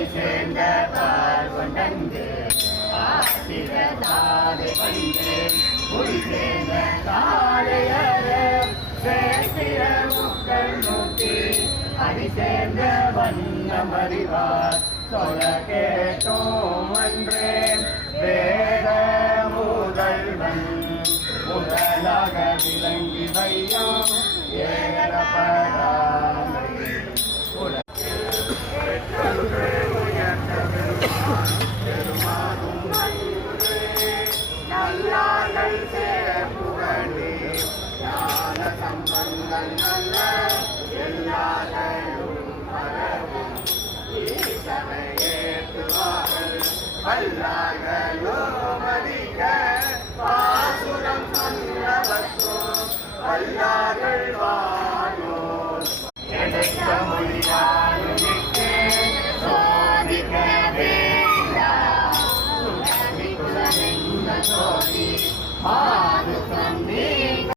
அடி சேர்ந்த பால் கொண்டந்து ஆசிரதாதை கண்டு குடி சேர்ந்த காளையர சேத்திர முக்கள் நோக்கி அடி சேர்ந்த வண்ணம் அறிவார் சொல்ல கேட்டோம் அன்றே வேத முதல்வன் முதலாக விளங்கி வையம் ஏகப்படாமை நல்லார்கள் சேப்புகழே ஞான சம்பந்தன் நல்ல எல்லாரும் பரவும் ஈசனை ஏற்றுவார்கள் வல்லார்களோ மதிக்க பாசுரம் சொன்னவற்றும் வல்லார்கள் வாழோ எடுக்க மொழியாளுக்கு சோதிக்க வேண்டாம் சுடவி குலனிந்த சோதி